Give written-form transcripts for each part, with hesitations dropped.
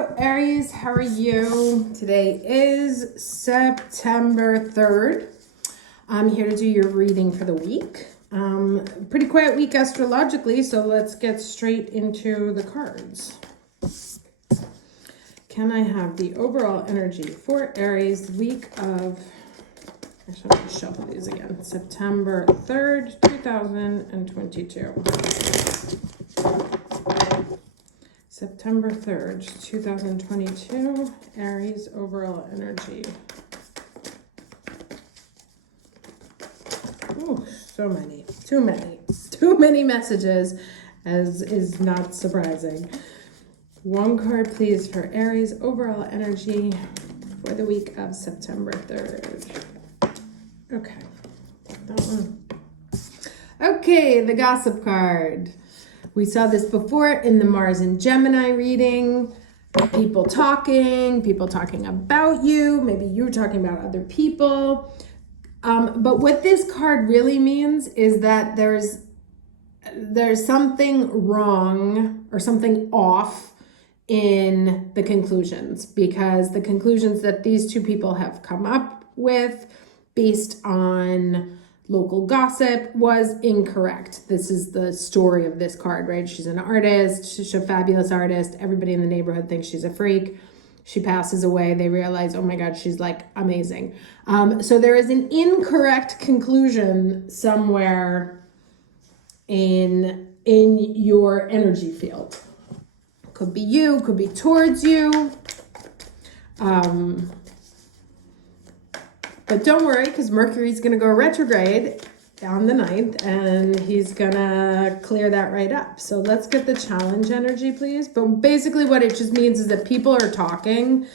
Hello, Aries. How are you? Today is September 3rd. I'm here to do your reading for the week. Pretty quiet week astrologically, so let's get straight into the cards. Can I have the overall energy for Aries the week of, actually I'm going to shuffle these again, September 3rd, 2022. September 3rd, 2022, Aries overall energy. Oh, so many, too many messages, as is not surprising. One card, please, for Aries overall energy for the week of September 3rd. Okay, that one. Okay, the gossip card. We saw this before in the Mars and Gemini reading. People talking about you. Maybe you're talking about other people. But what this card really means is that there's something wrong or something off in the conclusions, because the conclusions that these two people have come up with based on local gossip was incorrect. This is the story of this card, right? She's an artist. She's a fabulous artist. Everybody in the neighborhood thinks she's a freak. She passes away. They realize, oh my God, she's like amazing. So there is an incorrect conclusion somewhere in your energy field. Could be you, could be towards you. But don't worry, because Mercury's going to go retrograde on the 9th, and he's going to clear that right up. So let's get the challenge energy, please. But basically what it just means is that people are talking,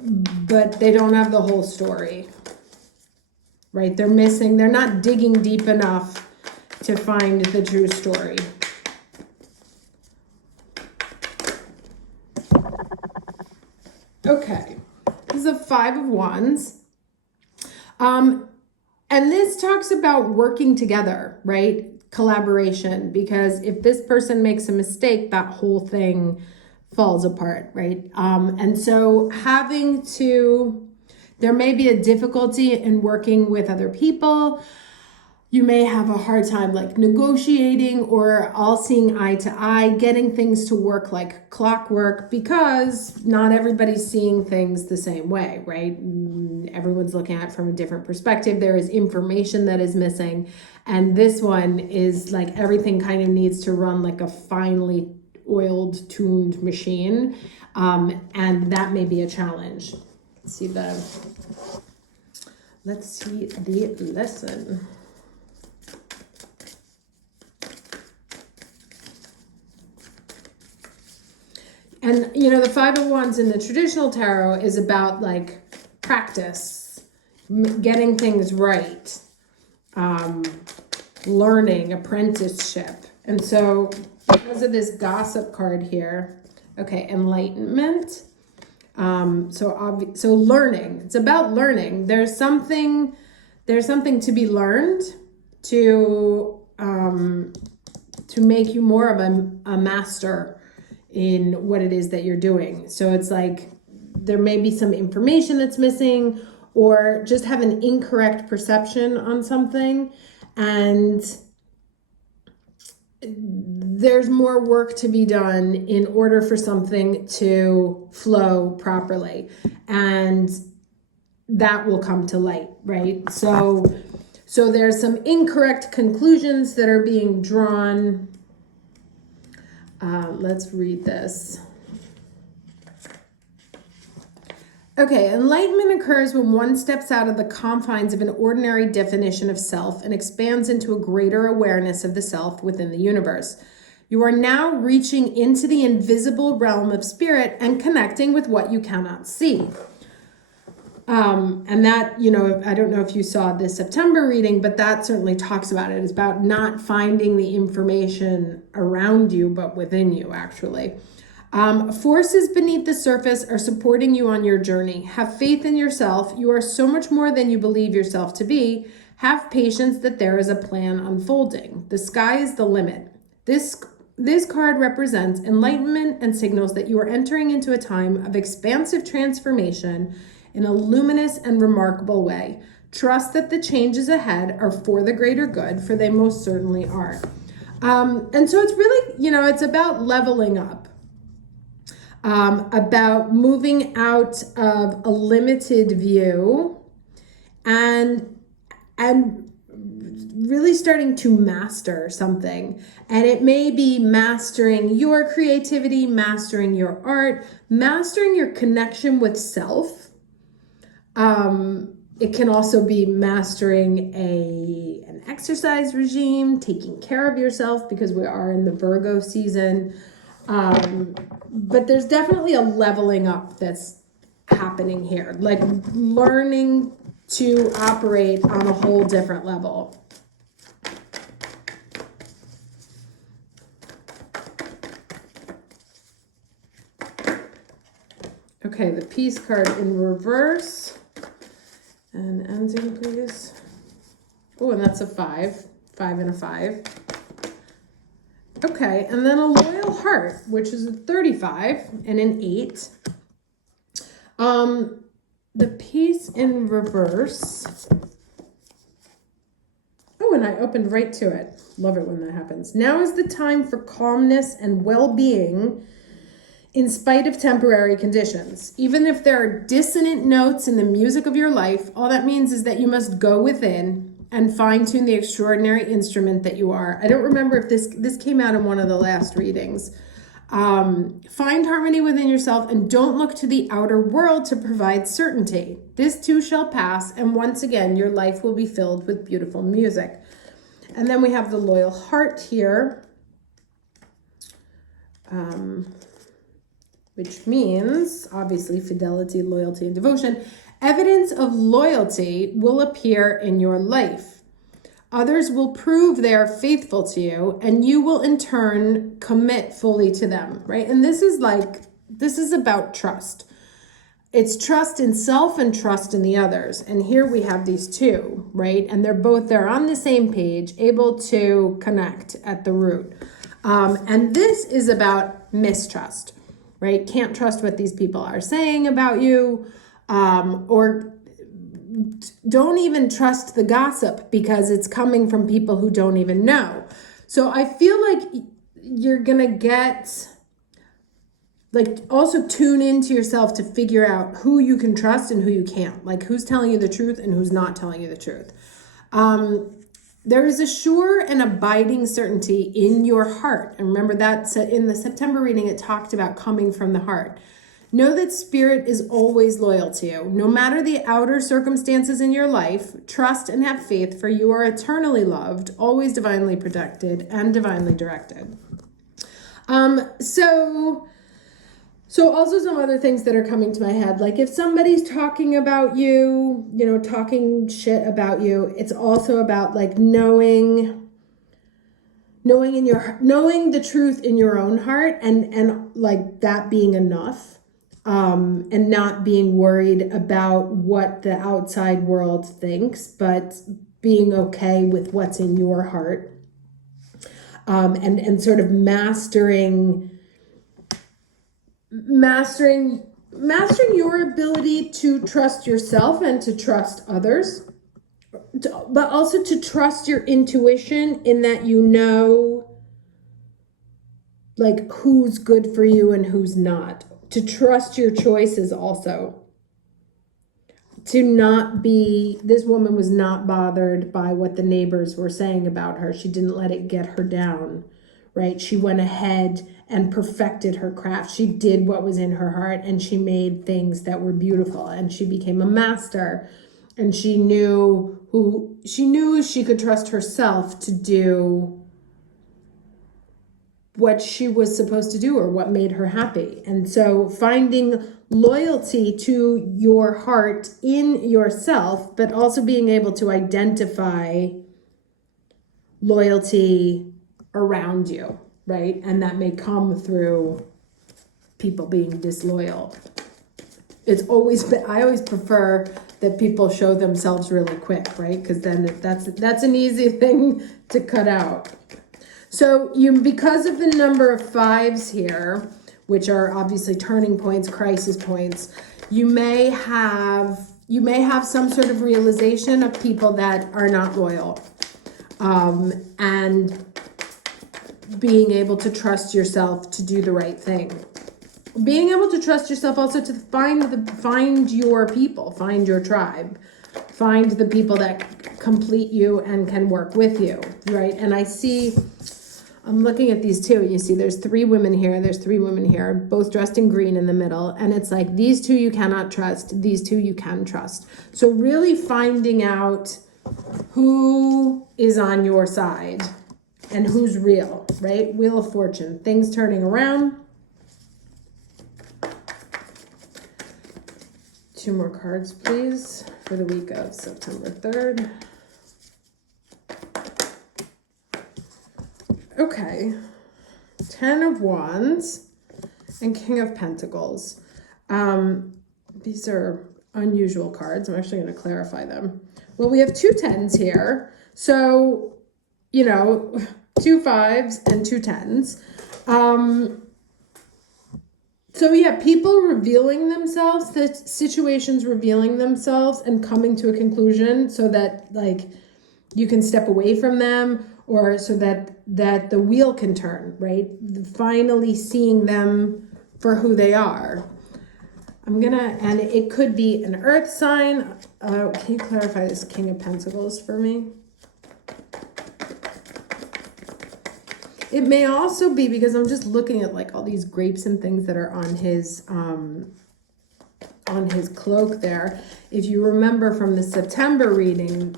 but they don't have the whole story, right? They're not digging deep enough to find the true story. Okay, this is a 5 of Wands. And this talks about working together, right? Collaboration, because if this person makes a mistake, that whole thing falls apart, right? And so there may be a difficulty in working with other people. You may have a hard time like negotiating or all seeing eye to eye, getting things to work like clockwork, because not everybody's seeing things the same way, right? Everyone's looking at it from a different perspective. There is information that is missing. And this one is like everything kind of needs to run like a finely oiled, tuned machine. And that may be a challenge. Let's see the lesson. And, you know, the 5 of Wands in the traditional tarot is about like practice, getting things right, learning, apprenticeship. And so because of this gossip card here, okay, enlightenment. So learning, it's about learning. There's something to be learned to make you more of a master in what it is that you're doing. So it's like there may be some information that's missing, or just have an incorrect perception on something, and there's more work to be done in order for something to flow properly, and that will come to light, right? So there's some incorrect conclusions that are being drawn. Let's read this. Okay, enlightenment occurs when one steps out of the confines of an ordinary definition of self and expands into a greater awareness of the self within the universe. You are now reaching into the invisible realm of spirit and connecting with what you cannot see. And that, you know, I don't know if you saw this September reading, but that certainly talks about it. It's about not finding the information around you, but within you, actually. Forces beneath the surface are supporting you on your journey. Have faith in yourself. You are so much more than you believe yourself to be. Have patience that there is a plan unfolding. The sky is the limit. This This card represents enlightenment and signals that you are entering into a time of expansive transformation in a luminous and remarkable way. Trust that the changes ahead are for the greater good, for they most certainly are. And so it's really, it's about leveling up, about moving out of a limited view and really starting to master something. And it may be mastering your creativity, mastering your art, mastering your connection with self. It can also be mastering an exercise regime, taking care of yourself, because we are in the Virgo season. But there's definitely a leveling up that's happening here, like learning to operate on a whole different level. Okay, the Peace card in reverse. And ending, please. Oh, and that's a 5. 5 and a 5. Okay, and then a Loyal Heart, which is a 35 and an 8. The Peace in reverse. Oh, and I opened right to it. Love it when that happens. Now is the time for calmness and well-being in spite of temporary conditions. Even if there are dissonant notes in the music of your life, all that means is that you must go within and fine-tune the extraordinary instrument that you are. I don't remember if this came out in one of the last readings. Find harmony within yourself and don't look to the outer world to provide certainty. This too shall pass, and once again, your life will be filled with beautiful music. And then we have the Loyal Heart here, which means, obviously, fidelity, loyalty, and devotion. Evidence of loyalty will appear in your life. Others will prove they are faithful to you, and you will in turn commit fully to them, right? And this is about trust. It's trust in self and trust in the others. And here we have these two, right? And they're on the same page, able to connect at the root. And this is about mistrust, right? Can't trust what these people are saying about you, or don't even trust the gossip because it's coming from people who don't even know. So I feel like you're gonna get, also tune into yourself to figure out who you can trust and who you can't, like who's telling you the truth and who's not telling you the truth. There is a sure and abiding certainty in your heart. And remember that in the September reading, it talked about coming from the heart. Know that spirit is always loyal to you. No matter the outer circumstances in your life, trust and have faith, for you are eternally loved, always divinely protected, and divinely directed. So also some other things that are coming to my head, like if somebody's talking about you, talking shit about you, it's also about knowing the truth in your own heart and that being enough. And not being worried about what the outside world thinks, but being okay with what's in your heart. And sort of mastering your ability to trust yourself and to trust others, but also to trust your intuition in that who's good for you and who's not. To trust your choices also. This woman was not bothered by what the neighbors were saying about her. She didn't let it get her down, right? She went ahead and perfected her craft. She did what was in her heart and she made things that were beautiful and she became a master. And she knew she could trust herself to do what she was supposed to do or what made her happy. And so finding loyalty to your heart in yourself, but also being able to identify loyalty around you, right? And that may come through people being disloyal. I always prefer that people show themselves really quick, right? Because then that's an easy thing to cut out. So because of the number of 5s here, which are obviously turning points, crisis points, you may have some sort of realization of people that are not loyal, and being able to trust yourself to do the right thing. Being able to trust yourself also to find your people, find your tribe, find the people that complete you and can work with you, right? And I'm looking at these two. You see there's 3 women here, there's 3 women here, both dressed in green in the middle. And it's like, these 2 you cannot trust, these 2 you can trust. So really finding out who is on your side and who's real, right? Wheel of Fortune, things turning around. 2 more cards, please, for the week of September 3rd. Okay, 10 of Wands and King of Pentacles. These are unusual cards. I'm actually going to clarify them. Well, we have 2 10s here. So, 2 5s and 2 10s. So yeah, people revealing themselves, the situations revealing themselves and coming to a conclusion so that like you can step away from them, or so that the wheel can turn, right? Finally seeing them for who they are. And it could be an earth sign. Can you clarify this King of Pentacles for me? It may also be because I'm just looking at like all these grapes and things that are on his cloak there. If you remember from the September reading,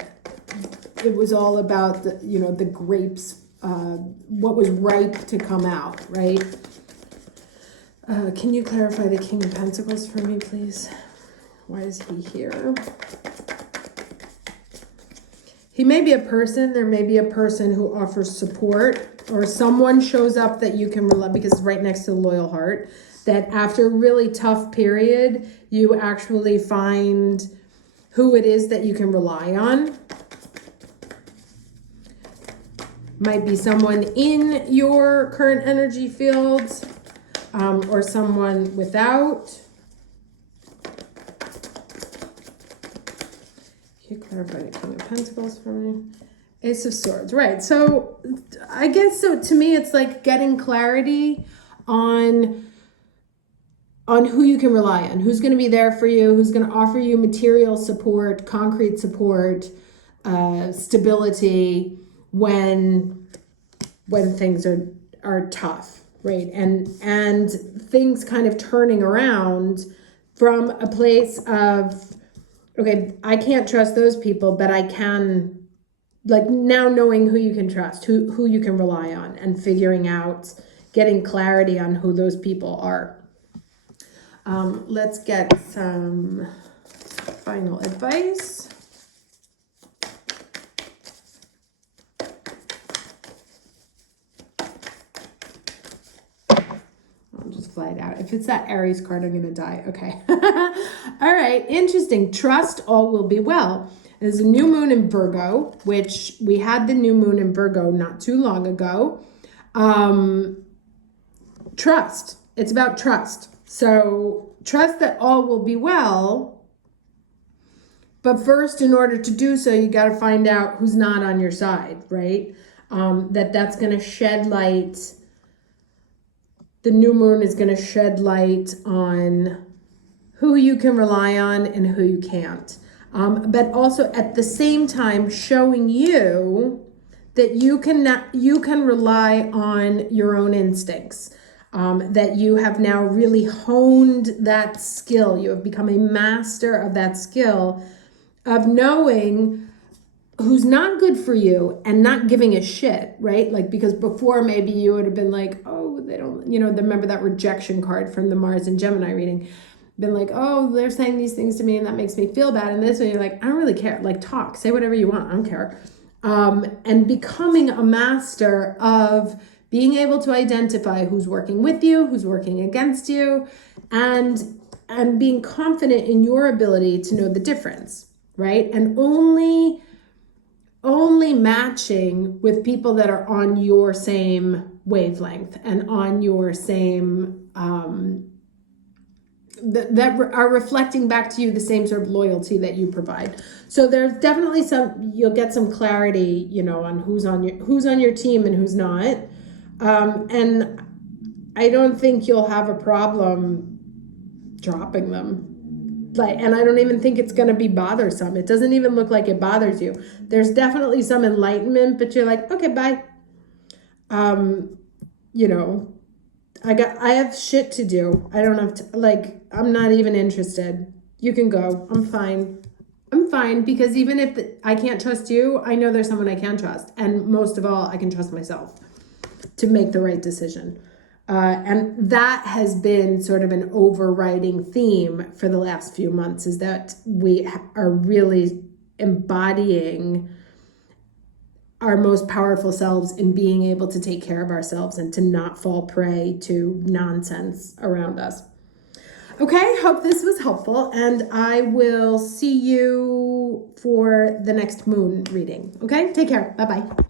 it was all about the grapes, what was ripe to come out, right? Can you clarify the King of Pentacles for me, please? Why is he here? He may be a person. There may be a person who offers support, or someone shows up that you can rely, because it's right next to the loyal heart, that after a really tough period, you actually find who it is that you can rely on. Might be someone in your current energy fields, or someone without. Can you clarify the King of Pentacles for me? Ace of Swords, right. So I guess, so to me, it's like getting clarity on who you can rely on, who's going to be there for you, who's going to offer you material support, concrete support, stability when things are tough, right? And things kind of turning around from a place of, okay, I can't trust those people, but I can, like, now knowing who you can trust, who you can rely on, and figuring out, getting clarity on who those people are. Let's get some final advice. I'll just fly it out. If it's that Aries card, I'm going to die. Okay. All right. Interesting. Trust all will be well. There's a new moon in Virgo, which we had the new moon in Virgo not too long ago. Trust. It's about trust. So trust that all will be well. But first, in order to do so, you got to find out who's not on your side, right? That's going to shed light. The new moon is going to shed light on who you can rely on and who you can't. But also at the same time showing you that you can rely on your own instincts, that you have now really honed that skill. You have become a master of that skill of knowing who's not good for you and not giving a shit, right? Like, because before maybe you would have been like, oh, they don't, remember that rejection card from the Mars and Gemini reading. Been like, oh, they're saying these things to me and that makes me feel bad. And this way you're like, I don't really care. Like, talk, say whatever you want. I don't care. And becoming a master of being able to identify who's working with you, who's working against you, and being confident in your ability to know the difference, right? And only only matching with people that are on your same wavelength and on your same that are reflecting back to you the same sort of loyalty that you provide. So there's definitely you'll get some clarity, on who's on your team and who's not. And I don't think you'll have a problem dropping them. And I don't even think it's going to be bothersome. It doesn't even look like it bothers you. There's definitely some enlightenment, but you're like, okay, bye. I have shit to do. I don't have to, I'm not even interested. You can go. I'm fine because even if I can't trust you, I know there's someone I can trust. And most of all, I can trust myself to make the right decision. And that has been sort of an overriding theme for the last few months, is that we are really embodying our most powerful selves in being able to take care of ourselves and to not fall prey to nonsense around us. Okay, hope this was helpful, and I will see you for the next moon reading. Okay, take care. Bye-bye.